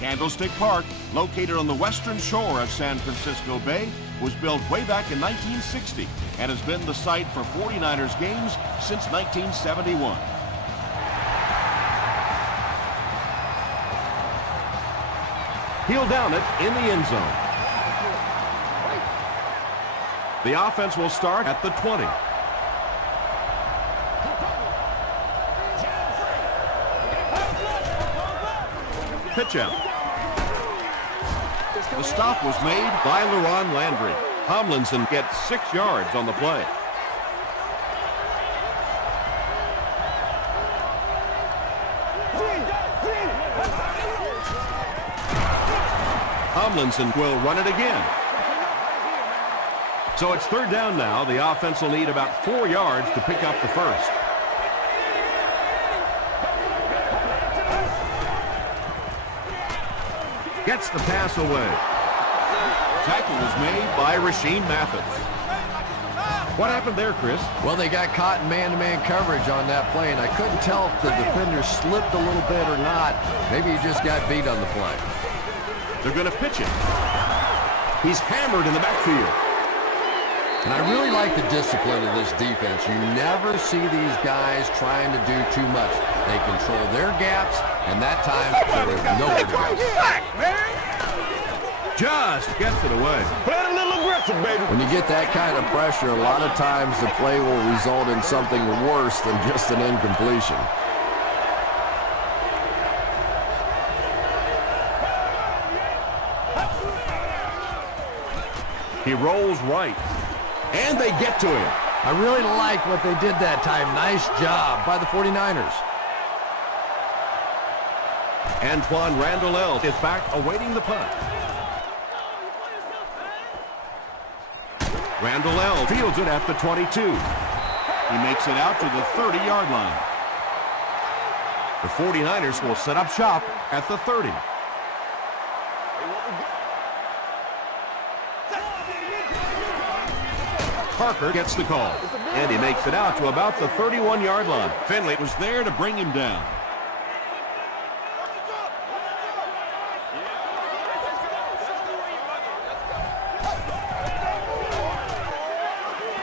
Candlestick Park, located on the western shore of San Francisco Bay, was built way back in 1960 and has been the site for 49ers games since 1971. He'll down it in the end zone. The offense will start at the 20. Pitch out. The stop was made by LeRon Landry. Tomlinson gets 6 yards on the play. Tomlinson will run it again. So it's third down now. The offense will need about 4 yards to pick up the first. Gets the pass away. Tackle was made by Rasheem Mathis. What happened there, Chris? Well, they got caught in man-to-man coverage on that play, and I couldn't tell if the defender slipped a little bit or not. Maybe he just got beat on the play. They're going to pitch it. He's hammered in the backfield. And I really like the discipline of this defense. You never see these guys trying to do too much. They control their gaps, and that time there is nowhere to go. Just gets it away. Play a little aggressive, baby. When you get that kind of pressure, a lot of times the play will result in something worse than just an incompletion. He rolls right. And they get to him. I really like what they did that time. Nice job by the 49ers. Antoine Randall is back awaiting the punt. Randall fields it at the 22. He makes it out to the 30-yard line. The 49ers will set up shop at the 30. Parker gets the call, and he makes it out to about the 31-yard line. Finley was there to bring him down.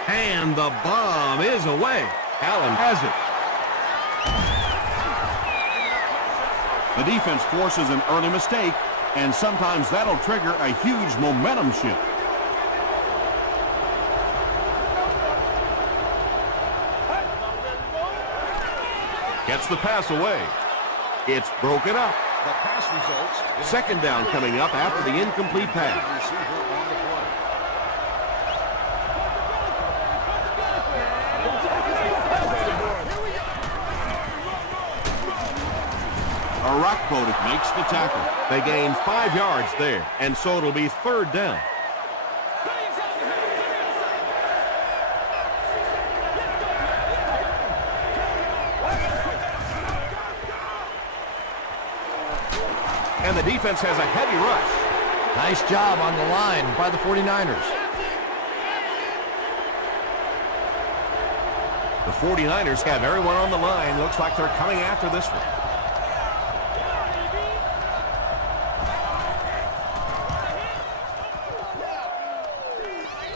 And the bomb is away. Allen has it. The defense forces an early mistake, and sometimes that'll trigger a huge momentum shift. Gets the pass away. It's broken up. The pass results. Second down coming up after the incomplete pass. Arakpo makes the tackle. They gain 5 yards there, and so it'll be third down. And the defense has a heavy rush. Nice job on the line by the 49ers. The 49ers have everyone on the line. Looks like they're coming after this one.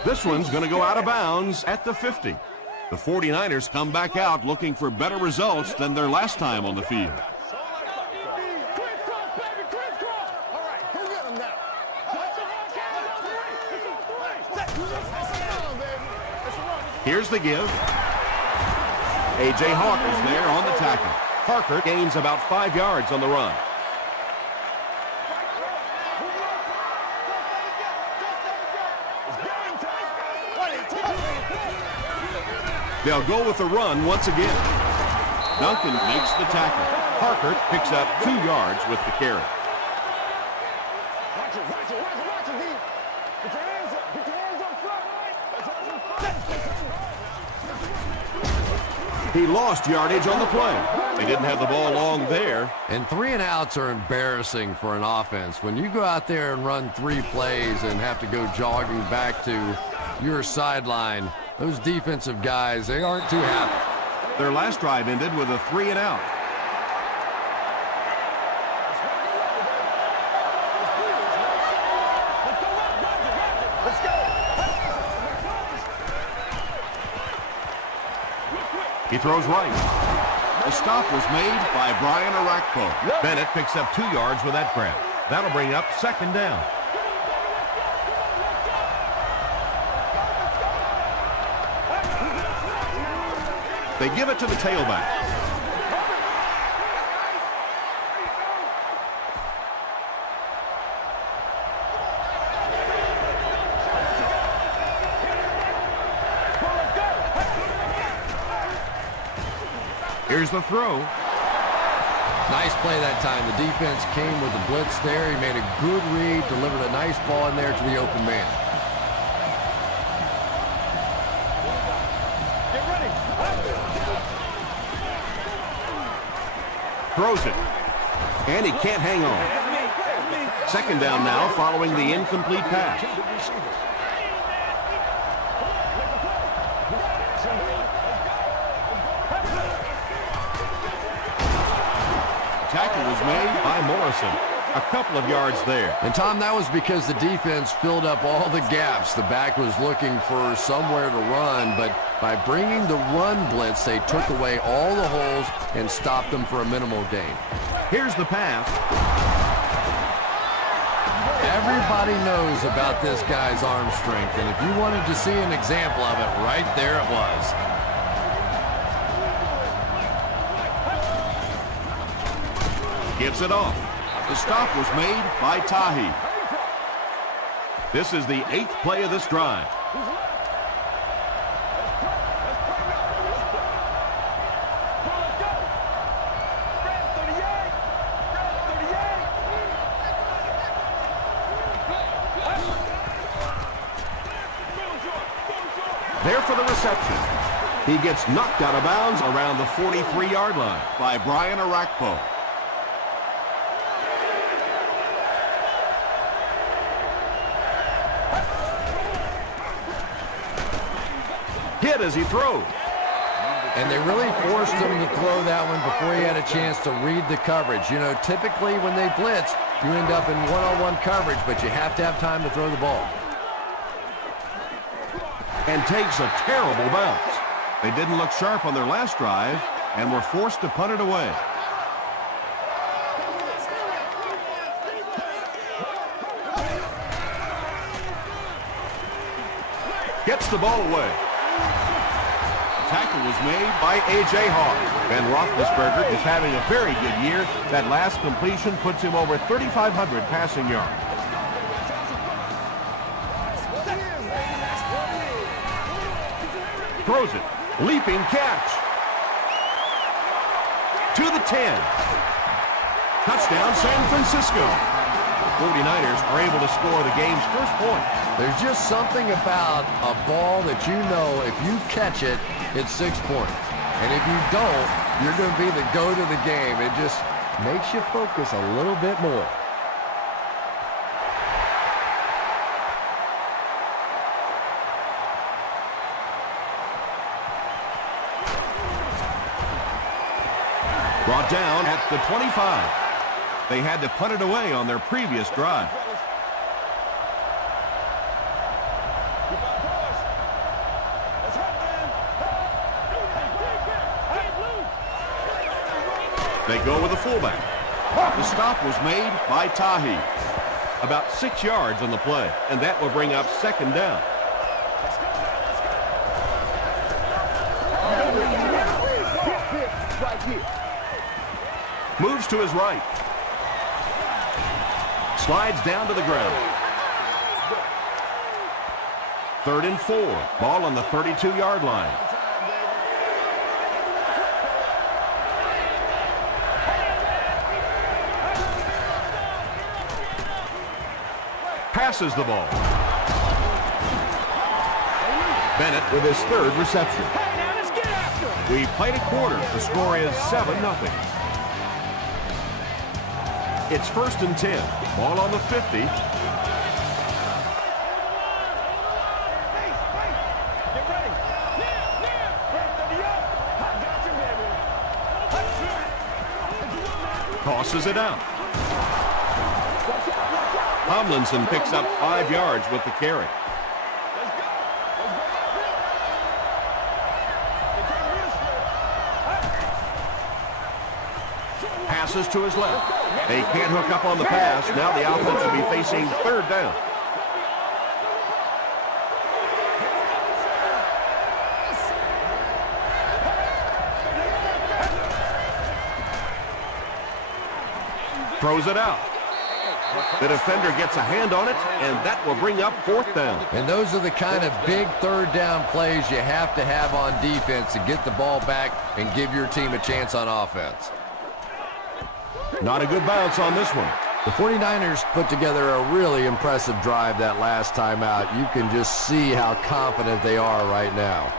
This one's going to go out of bounds at the 50. The 49ers come back out looking for better results than their last time on the field. Here's the give. A.J. Hawk is there on the tackle. Parker gains about 5 yards on the run. They'll go with the run once again. Duncan makes the tackle. Parker picks up 2 yards with the carry. He lost yardage on the play. They didn't have the ball long there. And 3 and outs are embarrassing for an offense. When you go out there and run 3 plays and have to go jogging back to your sideline, those defensive guys, they aren't too happy. Their last drive ended with a 3 and out. He throws right. The stop was made by Brian Arakpo. Bennett picks up 2 yards with that grab. That'll bring up second down. They give it to the tailback. Here's the throw. Nice play that time. The defense came with the blitz there. He made a good read, delivered a nice ball in there to the open man. Get ready. Throws it. And he can't hang on. Second down now following the incomplete pass. Tackle was made by Morrison. A couple of yards there. And, Tom, that was because the defense filled up all the gaps. The back was looking for somewhere to run, but by bringing the run blitz, they took away all the holes and stopped them for a minimal gain. Here's the pass. Everybody knows about this guy's arm strength, and if you wanted to see an example of it, right there it was. Gives it off. The stop was made by Tahi. This is the 8th play of this drive. There for the reception. He gets knocked out of bounds around the 43-yard line by Brian Arakpo. Hit as he throws. And they really forced him to throw that one before he had a chance to read the coverage. You know, typically when they blitz, you end up in one-on-one coverage, but you have to have time to throw the ball. And takes a terrible bounce. They didn't look sharp on their last drive and were forced to punt it away. Gets the ball away. Tackle was made by A.J. Hawk. Ben Roethlisberger is having a very good year. That last completion puts him over 3,500 passing yards. Throws it. Leaping catch. To the 10. Touchdown, San Francisco. The 49ers are able to score the game's first point. There's just something about a ball that you know if you catch it, it's 6 points. And if you don't, you're going to be the goat of the game. It just makes you focus a little bit more. Brought down at the 25. They had to punt it away on their previous drive. They go with a fullback. The stop was made by Tahi. About 6 yards on the play, and that will bring up second down. Moves to his right. Slides down to the ground. 3rd and 4. Ball on the 32-yard line. Passes the ball. Bennett with his 3rd reception. We played a quarter. The score is 7-0. It's 1st and 10. Ball on the 50. Tosses it out. Tomlinson picks up 5 yards with the carry. passes to his left. They can't hook up on the pass. Now the offense will be facing third down. Throws it out. The defender gets a hand on it, and that will bring up fourth down. And those are the kind of big third down plays you have to have on defense to get the ball back and give your team a chance on offense. Not a good bounce on this one. The 49ers put together a really impressive drive that last time out. You can just see how confident they are right now.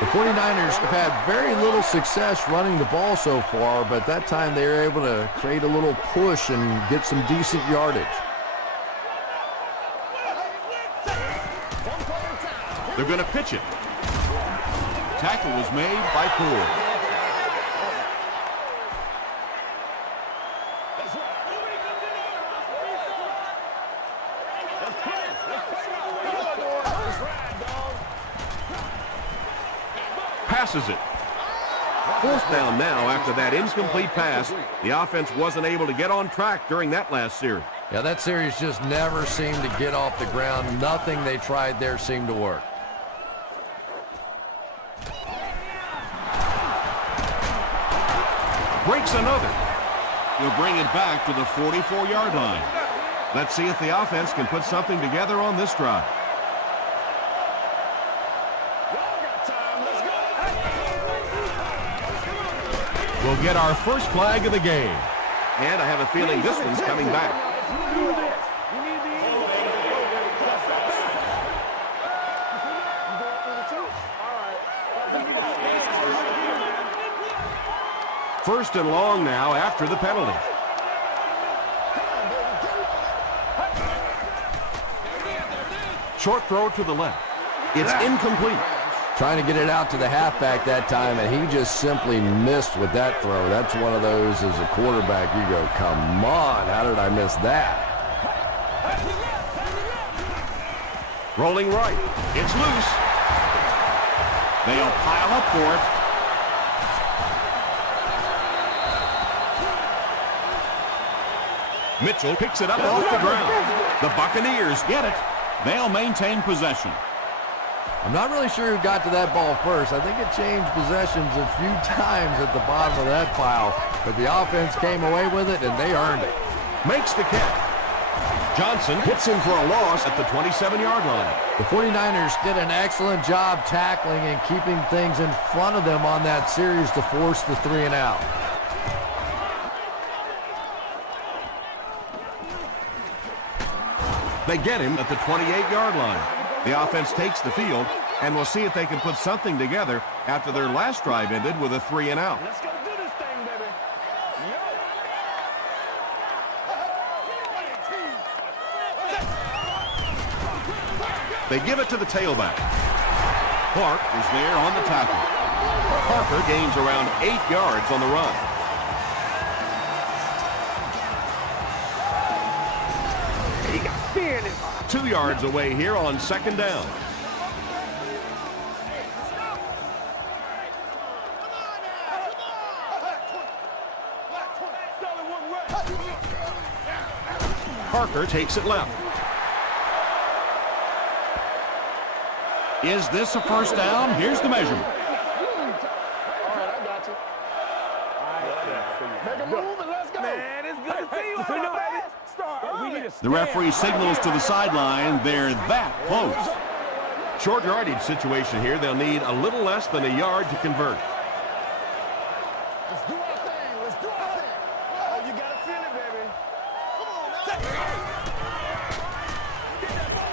The 49ers have had very little success running the ball so far, but that time they were able to create a little push and get some decent yardage. They're going to pitch it. Tackle was made by Poole. Passes it. Fourth down now after that incomplete pass. The offense wasn't able to get on track during that last series. Yeah, that series just never seemed to get off the ground. Nothing they tried there seemed to work. Breaks another. He'll bring it back to the 44-yard line. Let's see if the offense can put something together on this drive. We'll get our first flag of the game. And I have a feeling this one's coming back. First and long now after the penalty. Short throw to the left. It's incomplete. Trying to get it out to the halfback that time, and he just simply missed with that throw. That's one of those as a quarterback, you go, come on, how did I miss that? Rolling right. It's loose. They'll pile up for it. Mitchell picks it up off the ground. The Buccaneers get it. They'll maintain possession. I'm not really sure who got to that ball first. I think it changed possessions a few times at the bottom of that pile, but the offense came away with it, and they earned it. Makes the catch. Johnson hits him for a loss at the 27-yard line. The 49ers did an excellent job tackling and keeping things in front of them on that series to force the 3 and out. They get him at the 28-yard line. The offense takes the field, and we'll see if they can put something together after their last drive ended with a 3 and out. Let's go do this thing, baby. They give it to the tailback. Clark is there on the tackle. Parker gains around 8 yards on the run. He got fear in his 2 yards away here on second down. Parker takes it left. Is this a first down? Here's the measurement. All right, I got you. Make a move and let's go. Man, it's good to see you. The referee signals to the sideline. They're that close. Short yardage situation here. They'll need a little less than a yard to convert. Let's do our thing. Let's do our thing. Oh, you gotta feel it, baby.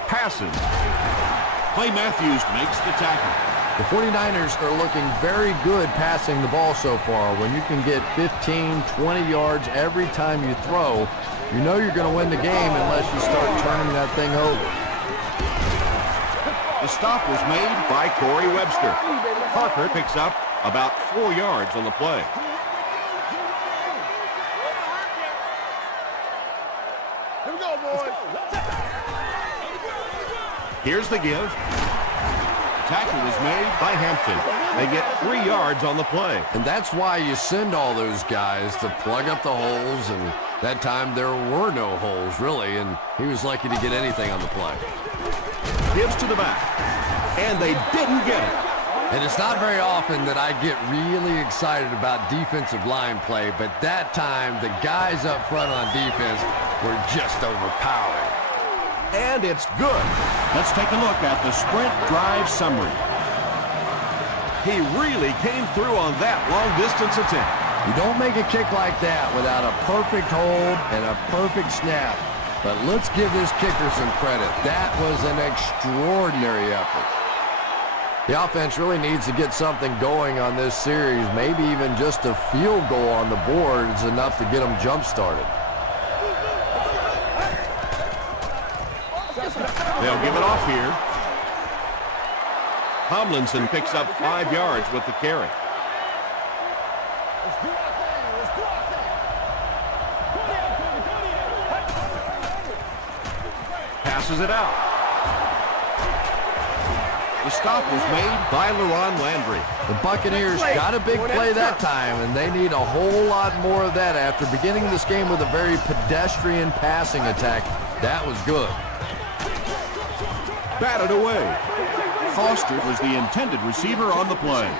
Passes. Clay Matthews makes the tackle. The 49ers are looking very good passing the ball so far. When you can get 15, 20 yards every time you throw, you know you're going to win the game unless you start turning that thing over. The stop was made by Corey Webster. Parker picks up about 4 yards on the play. Here we go, boys. Here's the give. tackle was made by Hampton. They get 3 yards on the play. And that's why you send all those guys to plug up the holes, and that time there were no holes, really, and he was lucky to get anything on the play. Gives to the back, and they didn't get it. And it's not very often that I get really excited about defensive line play, but that time the guys up front on defense were just overpowering. And it's good. Let's take a look at the sprint drive summary. He really came through on that long-distance attempt. You don't make a kick like that without a perfect hold and a perfect snap. But let's give this kicker some credit. That was an extraordinary effort. The offense really needs to get something going on this series. Maybe even just a field goal on the board is enough to get them jump-started. They'll give it off here. Tomlinson picks up 5 yards with the carry. Passes it out. The stop was made by LaRon Landry. The Buccaneers got a big play that time, and they need a whole lot more of that after beginning this game with a very pedestrian passing attack. That was good. Batted away. Foster was the intended receiver on the play.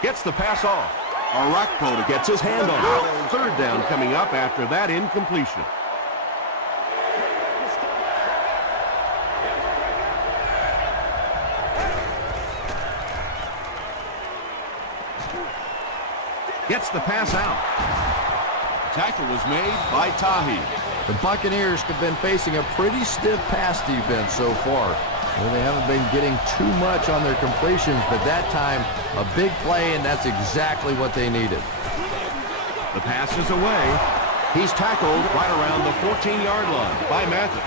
Gets the pass off. Arakpo gets his hand on it. Third down coming up after that incompletion. Gets the pass out. Tackle was made by Tahi. The Buccaneers have been facing a pretty stiff pass defense so far. They haven't been getting too much on their completions, but that time, a big play, and that's exactly what they needed. The pass is away. He's tackled right around the 14-yard line by Mathis.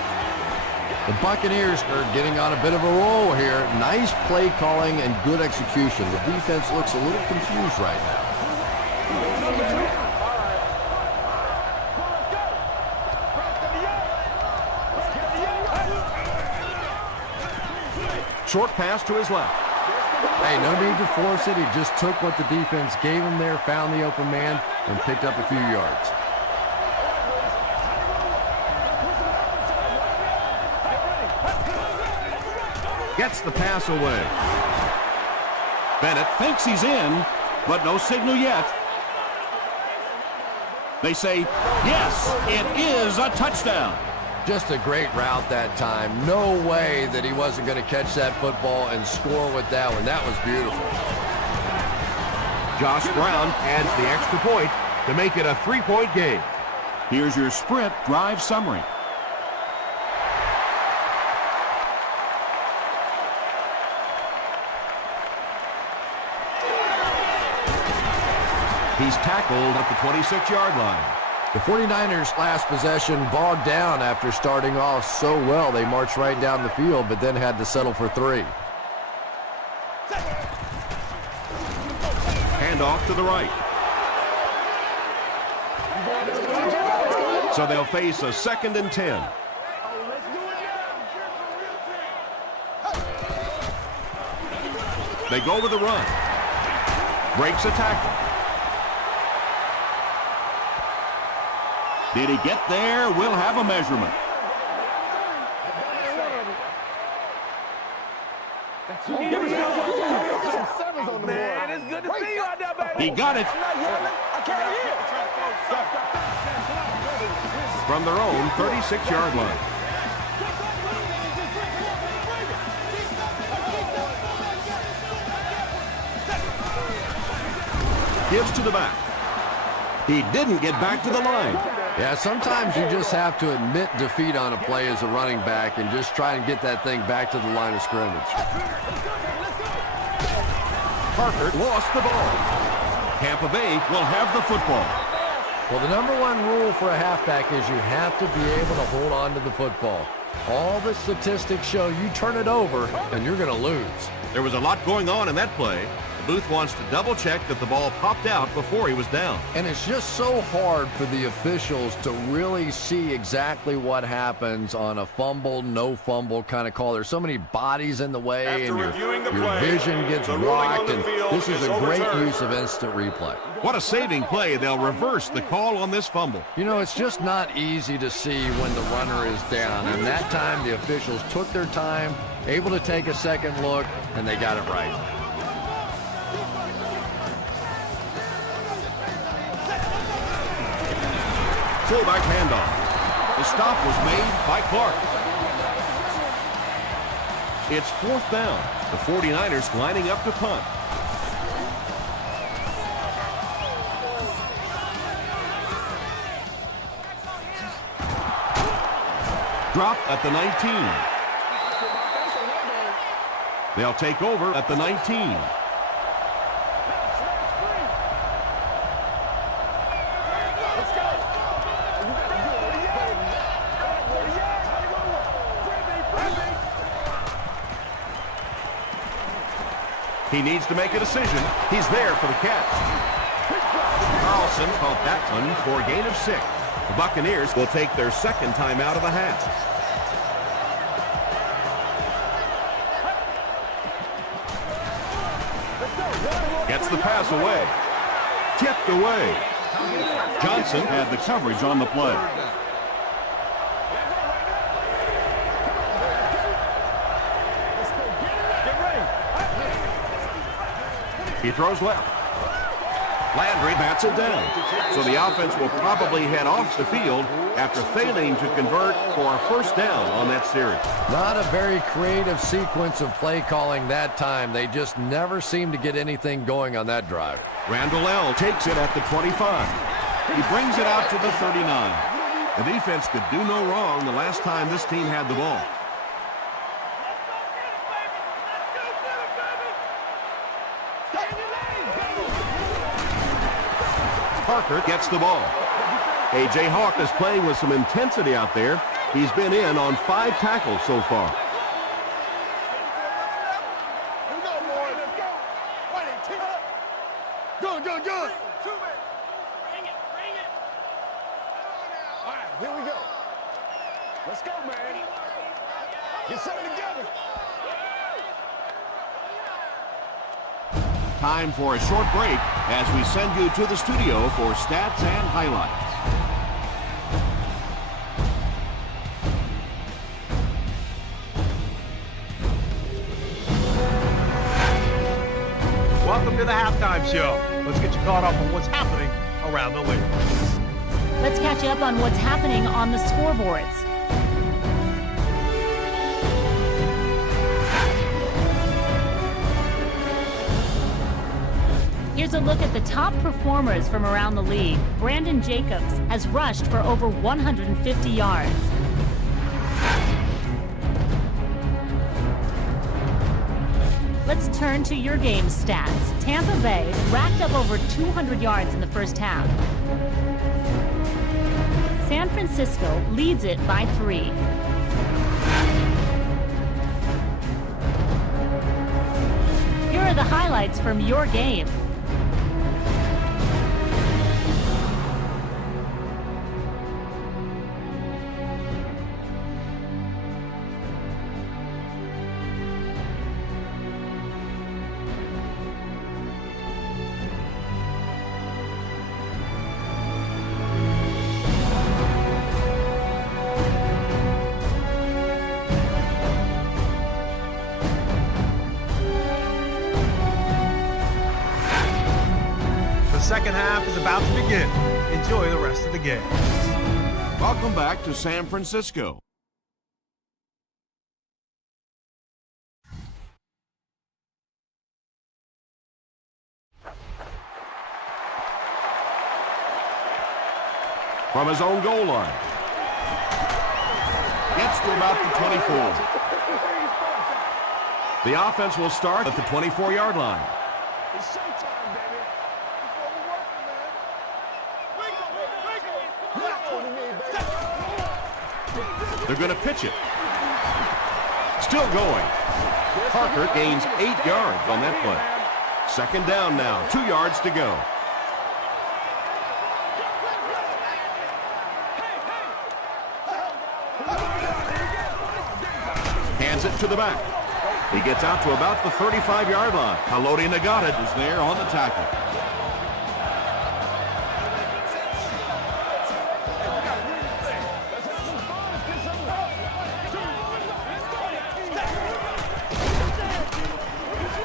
The Buccaneers are getting on a bit of a roll here. Nice play calling and good execution. The defense looks a little confused right now. Short pass to his left. Hey, no need to force it. He just took what the defense gave him there, found the open man, and picked up a few yards. Gets the pass away. Bennett thinks he's in, but no signal yet. They say, yes, it is a touchdown. Just a great route that time. No way that he wasn't going to catch that football and score with that one. That was beautiful. Josh Brown adds the extra point to make it a 3-point game. Here's your sprint drive summary. He's tackled at the 26-yard line. The 49ers' last possession bogged down after starting off so well. They marched right down the field, but then had to settle for 3. Hand off to the right. So they'll face a 2nd and 10. They go with the run. Breaks a tackle. Did he get there? We'll have a measurement. Man, it's good to see you out there, baby. He got it. I can't hear. From their own 36-yard line. Gives to the back. He didn't get back to the line. Yeah, sometimes you just have to admit defeat on a play as a running back and just try and get that thing back to the line of scrimmage. Parker lost the ball. Tampa Bay will have the football. Well, the number one rule for a halfback is you have to be able to hold on to the football. All the statistics show you turn it over and you're going to lose. There was a lot going on in that play. Booth wants to double-check that the ball popped out before he was down. And it's just so hard for the officials to really see exactly what happens on a fumble, no fumble kind of call. There's so many bodies in the way, and your vision gets blocked, and this is a great use of instant replay. What a saving play. They'll reverse the call on this fumble. You know, it's just not easy to see when the runner is down, and that time the officials took their time, able to take a second look, and they got it right. Fullback handoff. The stop was made by Clark. It's 4th down. The 49ers lining up to punt. Drop at the 19. They'll take over at the 19. He needs to make a decision. He's there for the catch. Carlson caught that one for a gain of 6. The Buccaneers will take their second time out of the half. Gets the pass away. Tipped away. Johnson had the coverage on the play. He throws left. Landry bats it down. So the offense will probably head off the field after failing to convert for a first down on that series. Not a very creative sequence of play calling that time. They just never seem to get anything going on that drive. Randall L. takes it at the 25. He brings it out to the 39. The defense could do no wrong the last time this team had the ball. Parker gets the ball. A.J. Hawk is playing with some intensity out there. He's been in on 5 tackles so far. Good. All right, here we go. Let's go, man. Get something together. Time for a short break as we send you to the studio for stats and highlights. Welcome to the halftime show. Let's get you caught up on what's happening around the league. Let's catch you up on what's happening on the scoreboards. Here's a look at the top performers from around the league. Brandon Jacobs has rushed for over 150 yards. Let's turn to your game stats. Tampa Bay racked up over 200 yards in the first half. San Francisco leads it by 3. Here are the highlights from your game. Second half is about to begin. Enjoy the rest of the game. Welcome back to San Francisco. From his own goal line. Gets to about the 24. The offense will start at the 24-yard line. It's showtime, baby. They're going to pitch it. Still going. Parker gains 8 yards on that play. Second down now, 2 yards to go. Hands it to the back. He gets out to about the 35-yard line. Haloti Nagata is there on the tackle.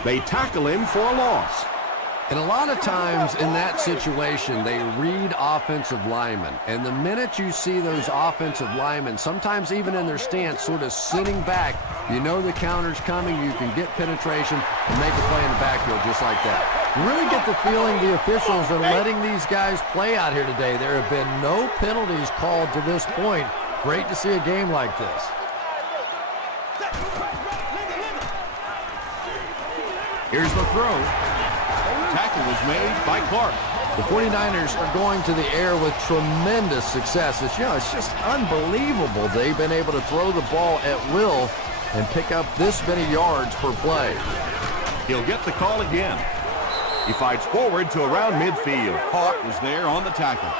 They tackle him for a loss. And a lot of times in that situation, they read offensive linemen. And the minute you see those offensive linemen, sometimes even in their stance, sort of sitting back, you know the counter's coming, you can get penetration and make a play in the backfield just like that. You really get the feeling the officials are letting these guys play out here today. There have been no penalties called to this point. Great to see a game like this. Here's the throw. Tackle was made by Clark. The 49ers are going to the air with tremendous success. It's just unbelievable they've been able to throw the ball at will and pick up this many yards per play. He'll get the call again. He fights forward to around midfield. Hawk was there on the tackle.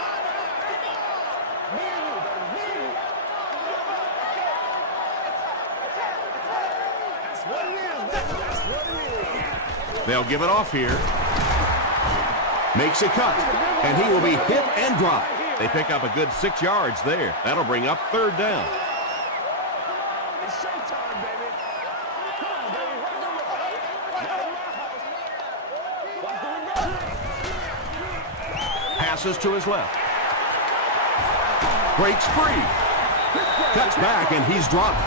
They'll give it off here. Makes a cut, and he will be hit and dropped. They pick up a good 6 yards there. That'll bring up third down. It's showtime, baby. Come on, baby. Passes to his left. Breaks free. Cuts back, and he's dropped.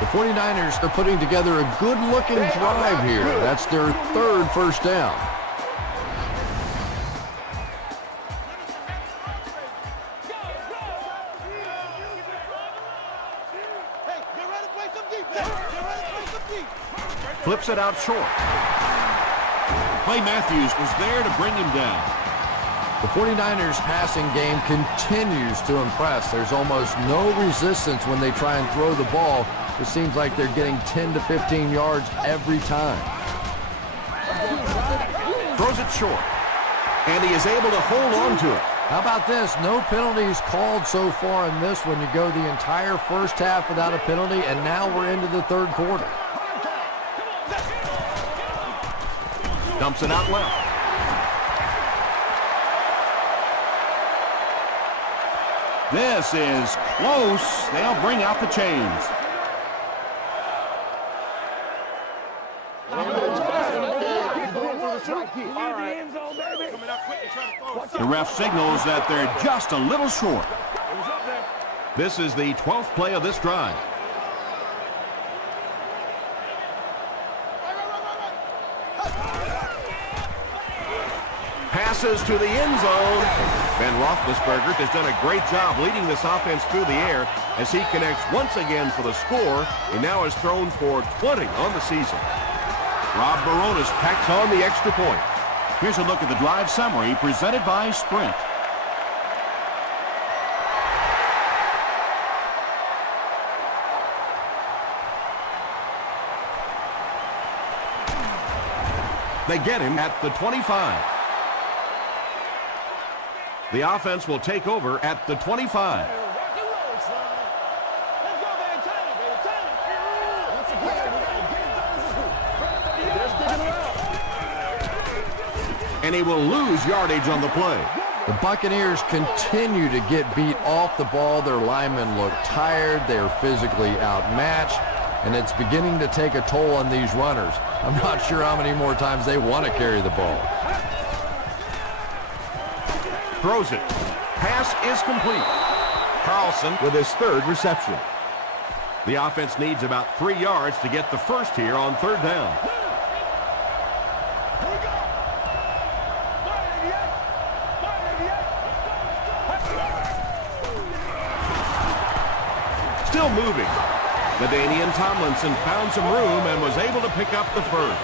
The 49ers are putting together a good-looking drive here. That's their third first down. Flips it out short. Clay Matthews was there to bring him down. The 49ers passing game continues to impress. There's almost no resistance when they try and throw the ball. It seems like they're getting 10 to 15 yards every time. Throws it short. And he is able to hold on to it. How about this? No penalties called so far in this one. You go the entire first half without a penalty, and now we're into the third quarter. Dumps it out left. This is close. They'll bring out the chains. The ref signals that they're just a little short. This is the 12th play of this drive. Passes to the end zone. Ben Roethlisberger has done a great job leading this offense through the air as he connects once again for the score. He now has thrown for 20 on the season. Rob Baronis packs on the extra point. Here's a look at the drive summary presented by Sprint. They get him at the 25. The offense will take over at the 25. And he will lose yardage on the play. The Buccaneers continue to get beat off the ball. Their linemen look tired. They're physically outmatched. And it's beginning to take a toll on these runners. I'm not sure how many more times they want to carry the ball. Throws it. Pass is complete. Carlson with his third reception. The offense needs about 3 yards to get the first here on third down. Still moving. LaDainian Tomlinson found some room and was able to pick up the first.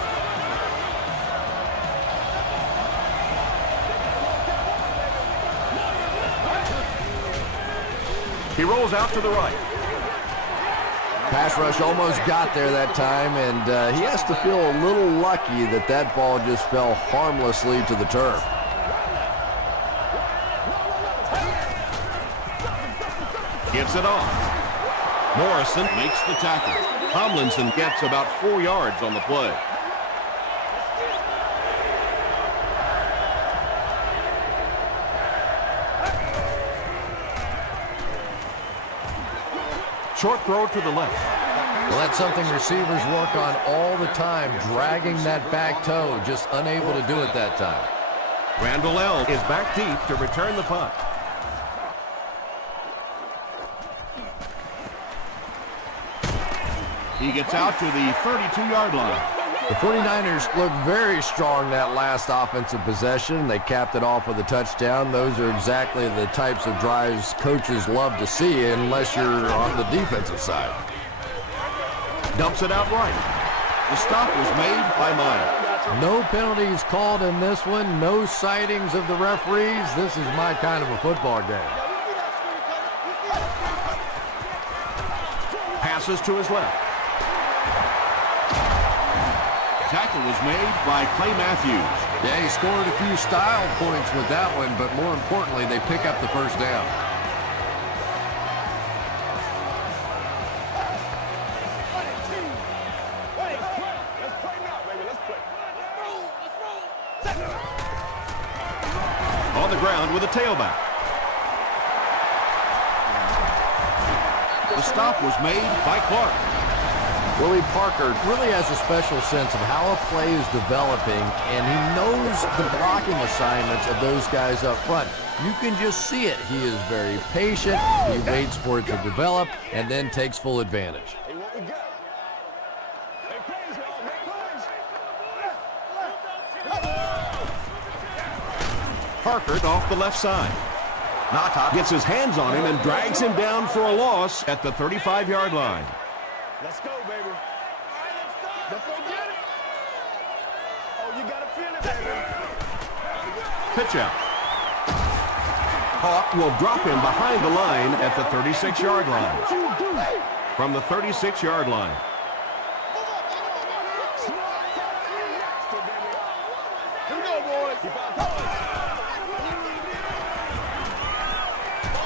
He rolls out to the right. Pass rush almost got there that time, and he has to feel a little lucky that that ball just fell harmlessly to the turf. Gives it off. Morrison makes the tackle. Tomlinson gets about 4 yards on the play. Short throw to the left. Well, that's something receivers work on all the time, dragging that back toe, just unable to do it that time. Randall L. is back deep to return the punt. He gets out to the 32-yard line. The 49ers look very strong that last offensive possession. They capped it off with a touchdown. Those are exactly the types of drives coaches love to see unless you're on the defensive side. Dumps it out right. The stop was made by Meyer. No penalties called in this one. No sightings of the referees. This is my kind of a football game. Passes to his left. Tackle was made by Clay Matthews. Yeah, he scored a few style points with that one, but more importantly, they pick up the first down. On the ground with a tailback. The stop was made by Clark. Willie Parker really has a special sense of how a play is developing, and he knows the blocking assignments of those guys up front. You can just see it. He is very patient. He waits for it to develop and then takes full advantage. Parker off the left side. Nata gets his hands on him and drags him down for a loss at the 35-yard line. Let's go, baby. All right, let's go get it. Oh, you got to feel it, baby. Pitch out. Hawk will drop him behind the line at the 36-yard line. From the 36-yard line.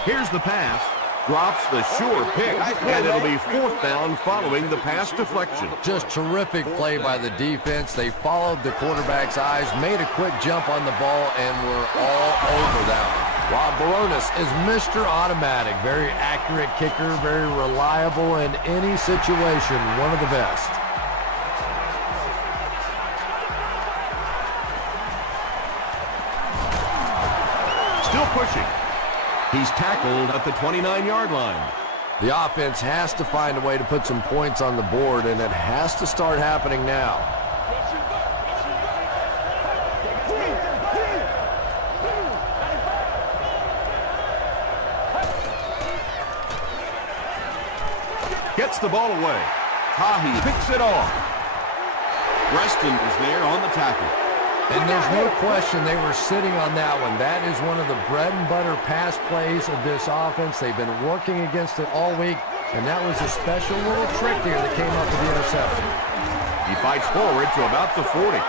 Here's the pass. Drops the sure pick, and it'll be 4th down following the pass deflection. Just terrific play by the defense. They followed the quarterback's eyes, made a quick jump on the ball, and were all over that one. Rob Baronis is Mr. Automatic. Very accurate kicker, very reliable in any situation. One of the best. Still pushing. He's tackled at the 29-yard line. The offense has to find a way to put some points on the board, and it has to start happening now. Gets the ball away. Tahi picks it off. Reston is there on the tackle. And there's no question they were sitting on that one. That is one of the bread and butter pass plays of this offense. They've been working against it all week, and that was a special little trick here that came up with the interception. He fights forward to about the 40.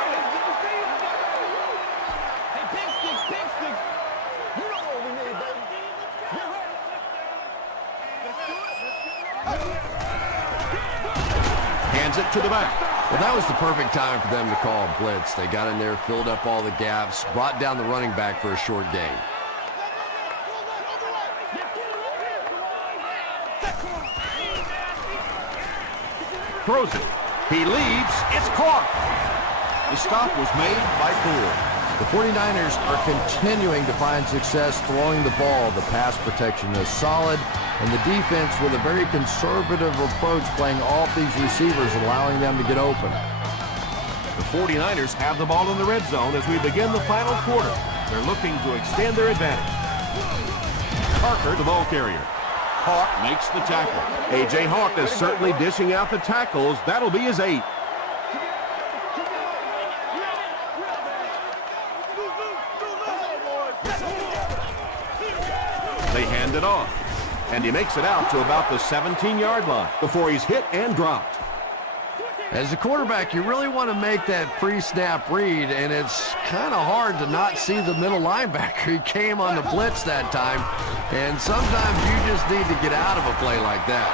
Hands it to the back. Well, that was the perfect time for them to call a blitz. They got in there, filled up all the gaps, brought down the running back for a short gain. Throws it. He leads. It's caught. The stop was made by Poole. The 49ers are continuing to find success throwing the ball. The pass protection is solid, and the defense with a very conservative approach playing off these receivers, allowing them to get open. The 49ers have the ball in the red zone as we begin the final quarter. They're looking to extend their advantage. Parker, the ball carrier. Hawk makes the tackle. A.J. Hawk is certainly dishing out the tackles. That'll be his 8th. They hand it off. And he makes it out to about the 17-yard line before he's hit and dropped. As a quarterback, you really want to make that pre-snap read, and it's kind of hard to not see the middle linebacker. He came on the blitz that time, and sometimes you just need to get out of a play like that.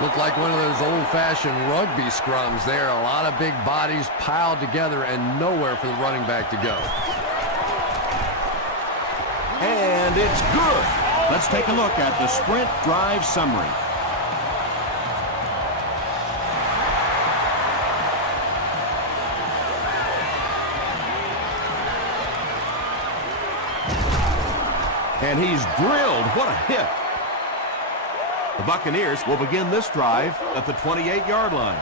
Looked like one of those old-fashioned rugby scrums there. A lot of big bodies piled together and nowhere for the running back to go. And it's good. Let's take a look at the sprint drive summary. And he's drilled. What a hit. The Buccaneers will begin this drive at the 28-yard line.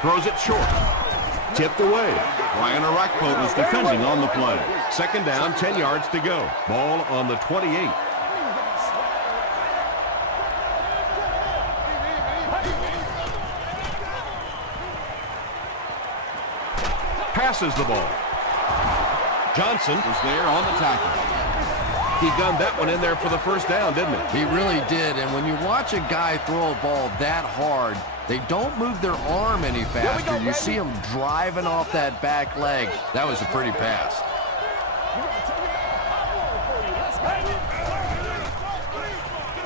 Throws it short. Tipped away. Brian Arakpo is defending on the play. Second down, 10 yards to go. Ball on the 28. Passes the ball. Johnson was there on the tackle. He gunned that one in there for the first down, didn't he? He really did, and when you watch a guy throw a ball that hard, they don't move their arm any faster. You see him driving off that back leg. That was a pretty pass.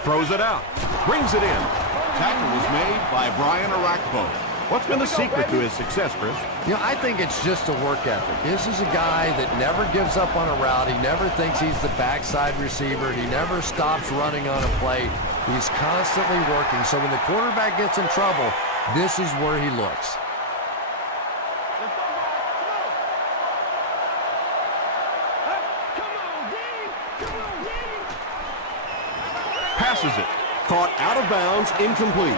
Throws it out. Brings it in. Tackle was made by Brian Arakpo. What's been the secret to his success, Chris? You know, I think it's just a work ethic. This is a guy that never gives up on a route. He never thinks he's the backside receiver. He never stops running on a play. He's constantly working. So when the quarterback gets in trouble, this is where he looks. Passes it. Caught out of bounds, incomplete.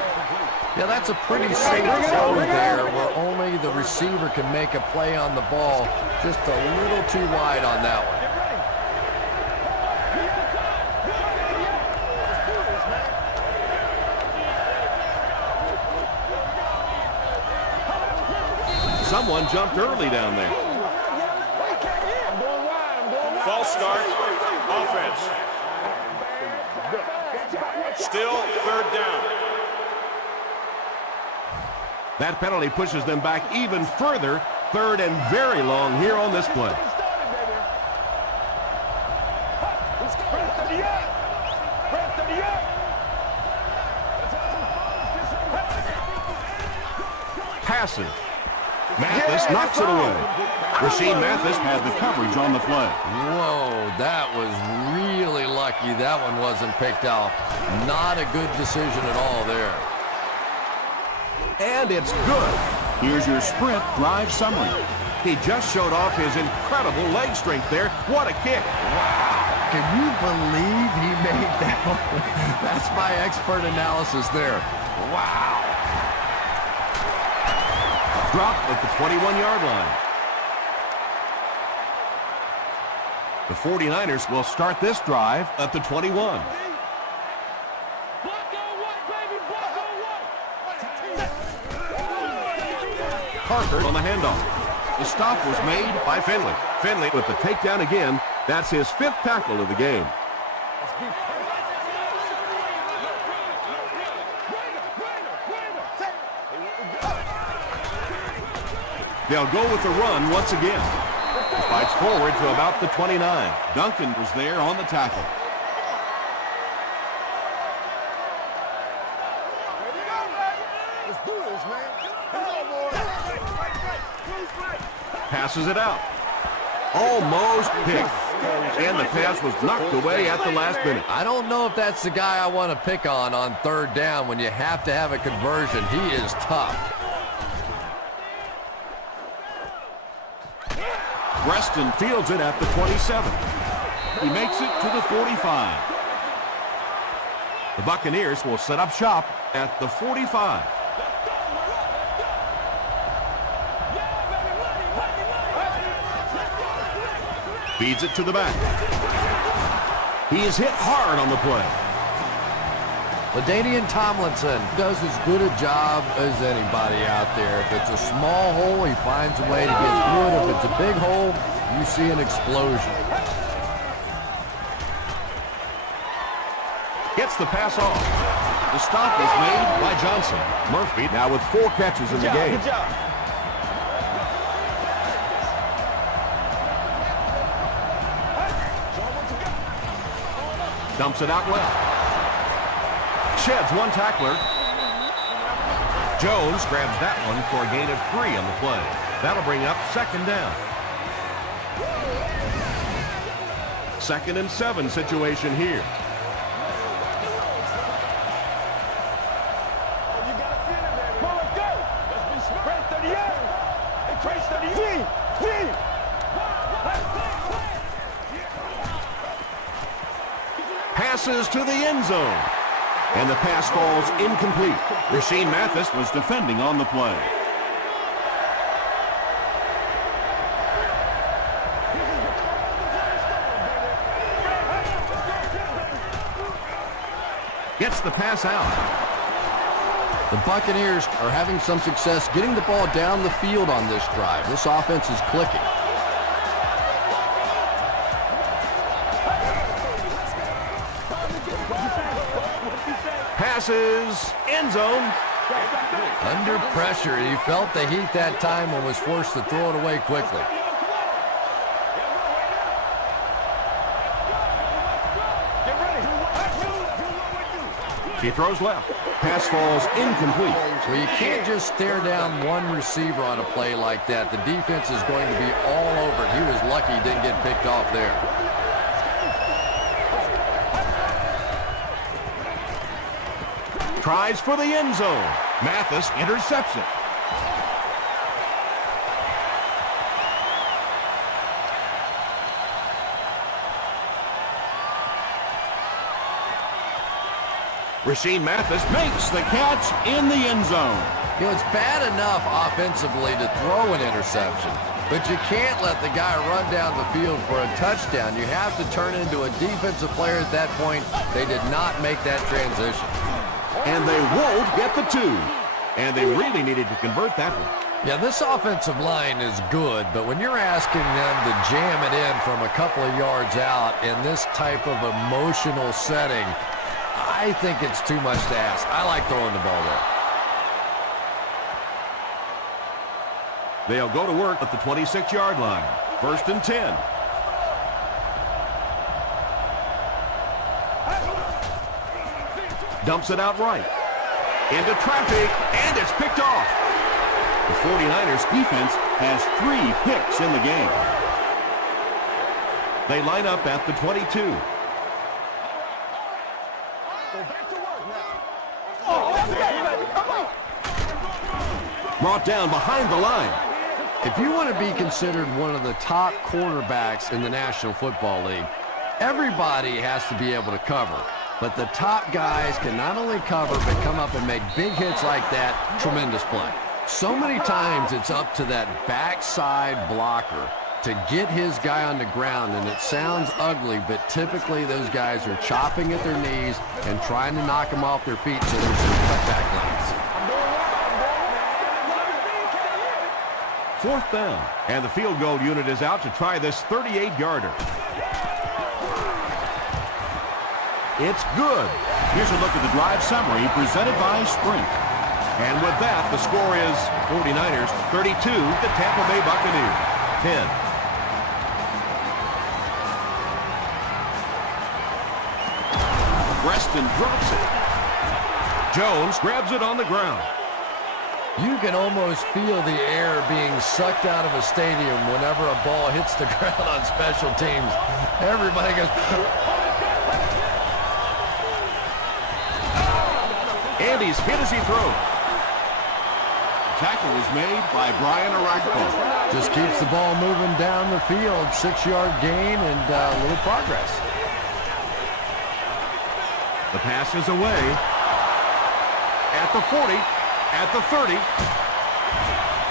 Yeah, that's a pretty safe throw there where only the receiver can make a play on the ball. Just a little too wide on that one. Someone jumped early down there. False start. Offense. Still third down. That penalty pushes them back even further. Third and very long here on this play. Passes. Mathis knocks it away. Rasheed Mathis had the coverage on the play. Whoa, that was really lucky. That one wasn't picked off. Not a good decision at all there. And it's good. Here's your sprint drive summary. He just showed off his incredible leg strength there. What a kick. Wow. Can you believe he made that one? That's my expert analysis there. Wow. Dropped at the 21-yard line. The 49ers will start this drive at the 21. Parker on the handoff. The stop was made by Finley. Finley with the takedown again. That's his fifth tackle of the game. They'll go with the run once again. Fights forward to about the 29. Duncan was there on the tackle. Passes it out. Almost picked. And the pass was knocked away at the last minute. I don't know if that's the guy I want to pick on third down when you have to have a conversion. He is tough. Preston fields it at the 27. He makes it to the 45. The Buccaneers will set up shop at the 45. Feeds it to the back. He is hit hard on the play. LaDainian Tomlinson does as good a job as anybody out there. If it's a small hole, he finds a way to get through it. If it's a big hole, you see an explosion. Gets the pass off. The stop is made by Johnson. Murphy now with 4 catches in the game. Good job. Dumps it out left. Sheds one tackler. Jones grabs that one for a gain of 3 on the play. That'll bring up 2nd down. 2nd and 7 situation here. Passes to the end zone. And the pass falls incomplete. Rashean Mathis was defending on the play. Gets the pass out. The Buccaneers are having some success getting the ball down the field on this drive. This offense is clicking. Passes, end zone. Under pressure, he felt the heat that time and was forced to throw it away quickly. He throws left. Pass falls incomplete. Well, you can't just stare down one receiver on a play like that. The defense is going to be all over it. He was lucky he didn't get picked off there. Tries for the end zone. Mathis intercepts it. Rashean Mathis makes the catch in the end zone. You know, it's bad enough offensively to throw an interception, but you can't let the guy run down the field for a touchdown. You have to turn into a defensive player at that point. They did not make that transition. And they won't get the 2. And they really needed to convert that one. Yeah, this offensive line is good, but when you're asking them to jam it in from a couple of yards out in this type of emotional setting, I think it's too much to ask. I like throwing the ball there. They'll go to work at the 26-yard line. 1st and 10. Dumps it out right. Into traffic, and it's picked off. The 49ers defense has 3 picks in the game. They line up at the 22. Brought down behind the line. If you want to be considered one of the top quarterbacks in the National Football League, everybody has to be able to cover. But the top guys can not only cover, but come up and make big hits like that. Tremendous play. So many times it's up to that backside blocker to get his guy on the ground, and it sounds ugly, but typically those guys are chopping at their knees and trying to knock them off their feet so there's some cutback lanes. 4th down, and the field goal unit is out to try this 38-yarder. It's good. Here's a look at the drive summary presented by Sprint. And with that, the score is 49ers 32, the Tampa Bay Buccaneers 10. Preston drops it. Jones grabs it on the ground. You can almost feel the air being sucked out of a stadium whenever a ball hits the ground on special teams. Everybody goes... And he's hit as he throws. Tackle is made by Brian Arakpo. Just keeps the ball moving down the field. 6-yard gain and a little progress. The pass is away. At the 40. At the 30.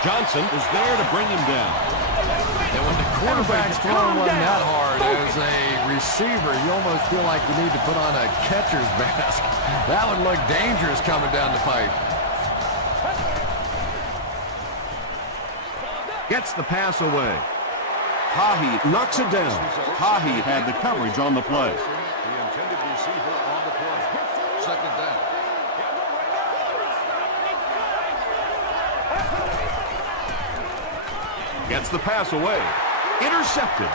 Johnson is there to bring him down. And when the quarterback's throwing one that hard as a receiver, you almost feel like you need to put on a catcher's mask. That would look dangerous coming down the pipe. Gets the pass away. Tahi knocks it down. Tahi had the coverage on the play. The intended receiver on the play. Second down. Gets the pass away. Intercepted.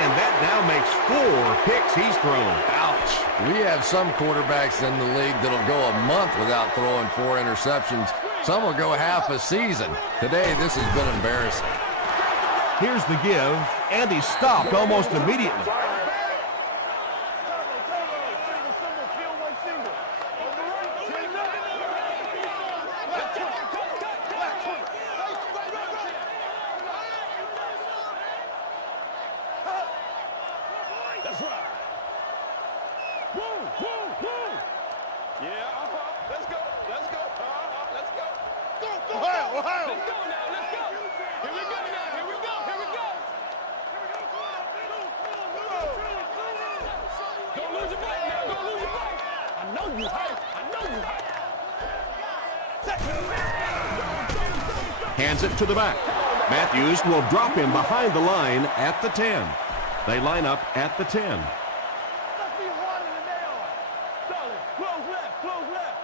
And that now makes 4 picks he's thrown. Ouch. We have some quarterbacks in the league that'll go a month without throwing 4 interceptions. Some will go half a season. Today, this has been embarrassing. Here's the give, and he's stopped almost immediately. That's right. Woo, woo, woo. Yeah, let's go, let's go, let's go. Go, Ohio, Ohio. Let's go now, let's go. Here we go now, here we go, here we go. Don't lose your break now, don't lose your break. I know you hurt, I know you hurt. Hands it to the back. Matthews will drop him behind the line at the 10. They line up at the 10. Let's be harder than they are. Solid. Close left, close left.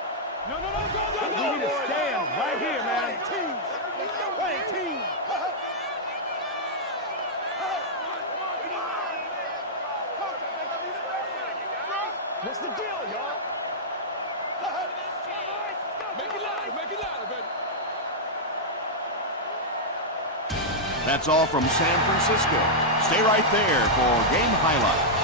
No, no, no, go, go, go. We need to stand right here, man. Team. Playing team. What's the deal, y'all? Make it louder, baby. That's all from San Francisco. Stay right there for game highlights.